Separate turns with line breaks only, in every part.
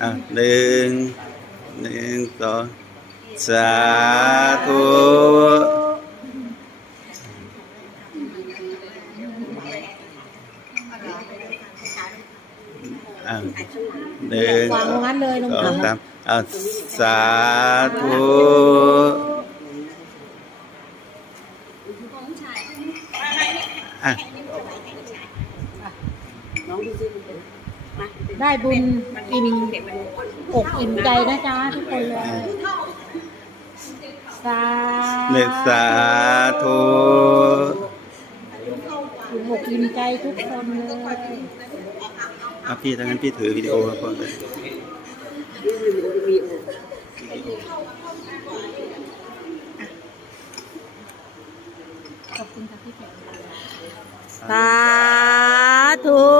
อะหนึ่งหนึ่งสองสาธุอะหนึ่ง
วางงนั้นเลยลง
สองสามอะสาธุอะ
ได้บุญอิ่มอกอิ่มใจนะจ๊ะทุกคนเลย สา
หนึ่งสาธุ
อิ่มอกอิ่มใจทุกคนเลย
อะพี่ถ้างั้นพี่ถือวิดีโอมาก่อนเลย
ขอบคุณค่ะพี่แขก
สาธุ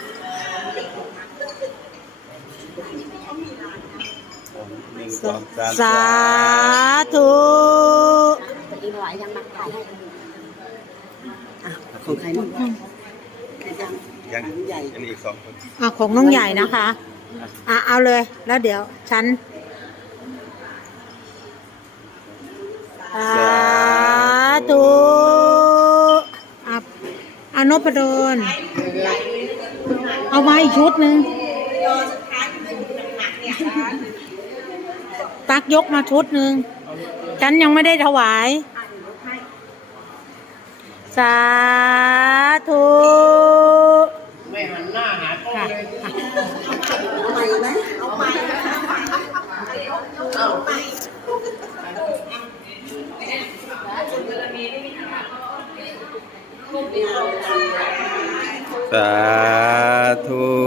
สองสาม
สาธุ
ของใครบ้าง
ยังยังอีกสองคน
อะของน้องใหญ่นะคะ อะเอาเลยแล้วเดี๋ยวฉันสาธุอะอานพดลเอามาอีกชุดหนึ่ง ตักยกมาชุดหนึ่งฉันยังไม่ได้ถวาย สาธุไม่หันหน้าหาก้เลย
สาธุ